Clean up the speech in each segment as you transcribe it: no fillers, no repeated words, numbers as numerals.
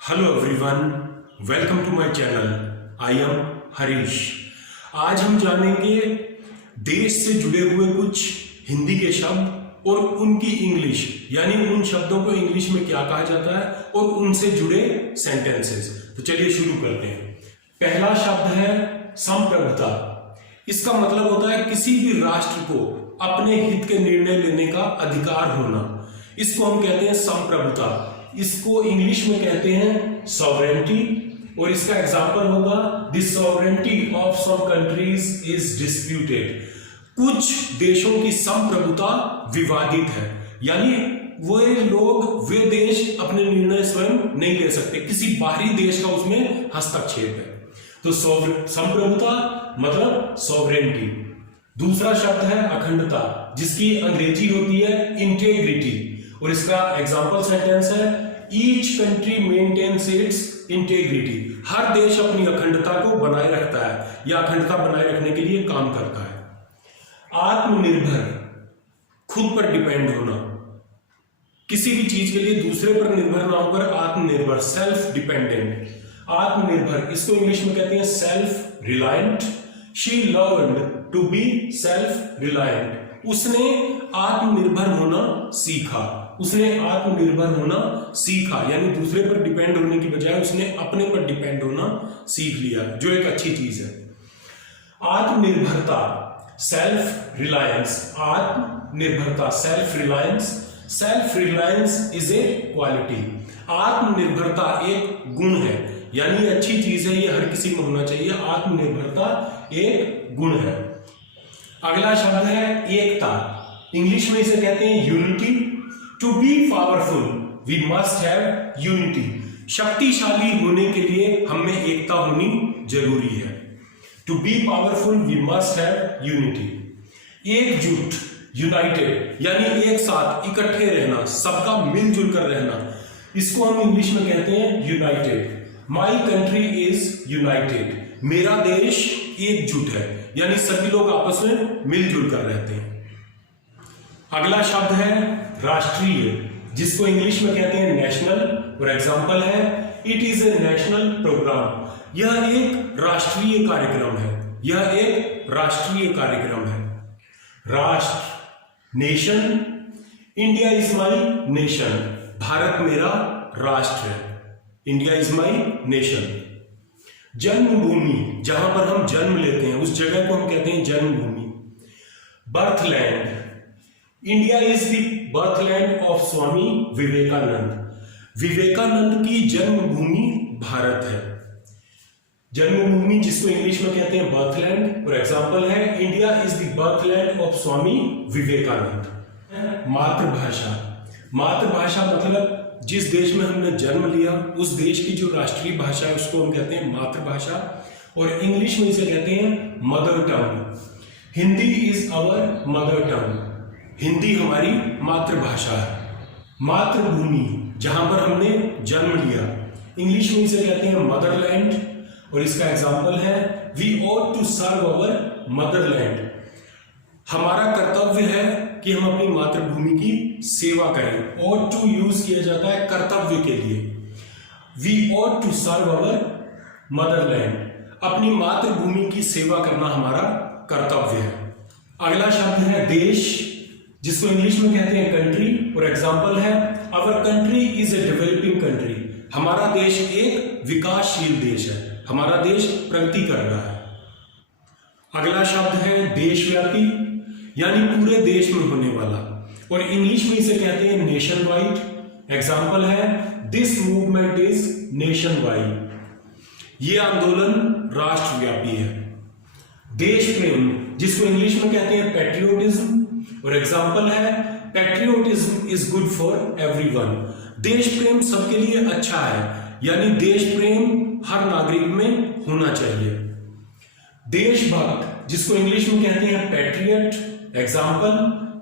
Hello everyone, welcome to my channel. I am Harish. आज हम जानेंगे देश से जुड़े हुए कुछ हिंदी के शब्द और उनकी इंग्लिश, यानी उन शब्दों को इंग्लिश में क्या कहा जाता है और उनसे जुड़े सेंटेंसेस। तो चलिए शुरू करते हैं। पहला शब्द है संप्रभुता। इसका मतलब होता है किसी भी राष्ट्र को अपने हित के निर्णय लेने का अधिकार होना। इसको हम कहते हैं संप्रभुता। इसको इंग्लिश में कहते हैं सॉवरेनिटी। और इसका एग्जांपल होगा the sovereignty of some countries is disputed. कुछ देशों की संप्रभुता विवादित है, यानी वे देश अपने निर्णय स्वयं नहीं ले सकते, किसी बाहरी देश का उसमें हस्तक्षेप है। तो संप्रभुता मतलब सॉवरेनिटी। दूसरा शब्द है अखंडता, जिसकी अंग्रेजी होती है इंटेग्रिटी। और इसका एग्जाम्पल सेंटेंस है each country maintains its integrity. हर देश अपनी अखंडता को बनाए रखता है या अखंडता बनाए रखने के लिए काम करता है। आत्मनिर्भर, खुद पर डिपेंड होना, किसी भी चीज के लिए दूसरे पर निर्भर ना होकर आत्मनिर्भर, सेल्फ डिपेंडेंट। आत्मनिर्भर इसको इंग्लिश में कहते हैं self reliant. She learned to be self reliant. उसने आत्मनिर्भर होना सीखा। उसने आत्मनिर्भर होना सीखा, यानी दूसरे पर डिपेंड होने की बजाय उसने अपने पर डिपेंड होना सीख लिया, जो एक अच्छी चीज है। आत्मनिर्भरता सेल्फ रिलायंस। आत्मनिर्भरता self reliance. Self reliance is a quality. आत्मनिर्भरता एक गुण है, यानी अच्छी चीज है, ये हर किसी में होना चाहिए। आत्मनिर्भरता एक गुण है। अगला शब्द है एकता। इंग्लिश में इसे कहते हैं unity. To be powerful we must have unity. शक्तिशाली होने के लिए हमें एकता होनी जरूरी है। To be powerful we must have unity. एकजुट यूनाइटेड, यानी एक साथ इकट्ठे रहना, सबका मिलजुल कर रहना, इसको हम इंग्लिश में कहते हैं United. My country is United. मेरा देश एकजुट है, यानी सभी लोग आपस में मिलजुल कर रहते हैं। अगला शब्द है राष्ट्रीय, जिसको इंग्लिश में कहते हैं नेशनल। और एग्जांपल है it is a national programme. यह एक राष्ट्रीय कार्यक्रम है। यह एक राष्ट्रीय कार्यक्रम है। राष्ट्र nation. India is my nation. Bharat मेरा राष्ट्र है। India is my nation. जन्मभूमि, जहां पर हम जन्म लेते हैं उस जगह को हम कहते हैं जन्मभूमि। बर्थलैंड। India is the बर्थलैंड of Swami Vivekananda. Vivekananda की जन्मभूमि भारत है। जन्मभूमि जिसको इंग्लिश में कहते हैं बर्थलैंड। और एग्जांपल है India is the बर्थलैंड of Swami Vivekananda. मातृभाषा। मातृभाषा मतलब जिस देश में हमने जन्म लिया उस देश की जो राष्ट्रीय भाषा है उसको हम कहते हैं मातृभाषा। और इंग्लिश में इसे कहते हैं mother tongue. Hindi is our mother tongue. Hindi हमारी मातृभाषा है। मातृभूमि, जहां पर हमने जन्म लिया, इंग्लिश में इसे कहते हैं मदरलैंड। और इसका एग्जांपल है we ought to serve our motherland. हमारा कर्तव्य है कि हम अपनी मातृभूमि की सेवा करें। ought टू यूज किया जाता है कर्तव्य के लिए। We ought to serve our motherland. अपनी मातृभूमि की सेवा करना हमारा कर्तव्य है। अगला शब्द है देश, जिसको इंग्लिश में कहते हैं कंट्री। और एग्जांपल है our country is a developing country. हमारा देश एक विकासशील देश है। हमारा देश प्रगति कर रहा है। अगला शब्द है देशव्यापी, यानी पूरे देश में होने वाला। और इंग्लिश में इसे कहते हैं नेशन वाइड। एग्जांपल है this movement is nation wide. ये आंदोलन राष्ट्रव्यापी है। देश प्रेम, जिसको इंग्लिश में कहते हैं पैट्रियोटिज्म। और एग्जांपल है patriotism is good for everyone. देश प्रेम सबके लिए अच्छा है, यानी देश प्रेम हर नागरिक में होना चाहिए। देशभक्त, जिसको इंग्लिश में कहते हैं patriot. Example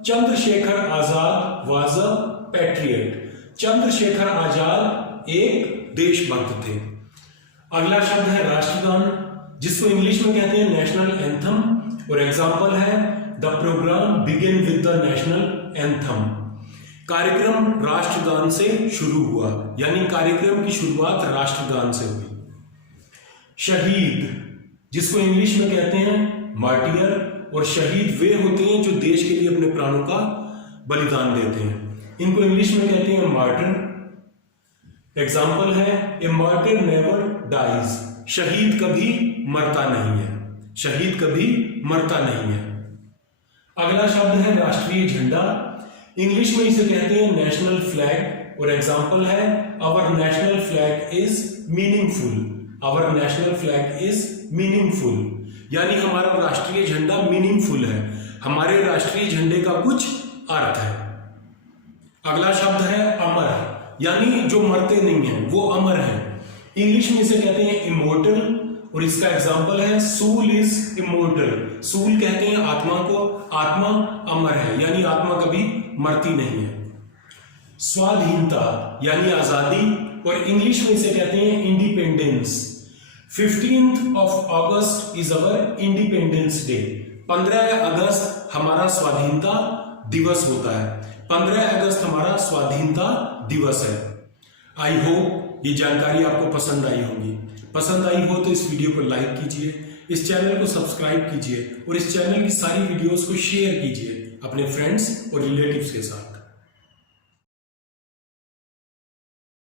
Chandrashekhar Azad was a patriot. Chandrashekhar Azad एक देशभक्त थे। अगला शब्द है राष्ट्रगान, जिसको इंग्लिश में कहते हैं नेशनल एंथम। और एग्जांपल है the programme begin with the national anthem. कार्यक्रम राष्ट्रगान से शुरू हुआ, यानी कार्यक्रम की शुरुआत राष्ट्रगान से हुई। शहीद, जिसको इंग्लिश में कहते हैं मार्टियर, और शहीद वे होते हैं जो देश के लिए अपने प्राणों का बलिदान देते हैं। इनको इंग्लिश में कहते हैं मार्टर। एग्जाम्पल है ए मार्टर नेवर डाइज, शहीद कभी मरता नहीं है, शहीद कभी मरता नहीं है। अगला शब्द है राष्ट्रीय झंडा। इंग्लिश में इसे कहते हैं नेशनल फ्लैग, और एग्जाम्पल है our national flag is meaningful, our national flag is meaningful, यानी हमारा राष्ट्रीय झंडा मीनिंगफुल है, हमारे राष्ट्रीय झंडे का कुछ अर्थ है। अगला शब्द है अमर, यानी जो मरते नहीं है वो अमर है। इंग्लिश में इसे कहते हैं इमोर्टल, और इसका एग्जाम्पल है सूल इज इमोर्टल। सूल कहते हैं आत्मा को, आत्मा अमर है, यानी आत्मा कभी मरती नहीं है। स्वाधीनता यानी आजादी, और इंग्लिश में इसे कहते हैं independence. 15th of August is our Independence Day। 15 अगस्त हमारा स्वाधीनता दिवस होता है, 15 अगस्त हमारा स्वाधीनता दिवस है। आई होप ये जानकारी आपको पसंद आई होगी। पसंद आई हो तो इस वीडियो को लाइक कीजिए, इस चैनल को सब्सक्राइब कीजिए, और इस चैनल की सारी वीडियोस को शेयर कीजिए अपने फ्रेंड्स और रिलेटिव्स के साथ।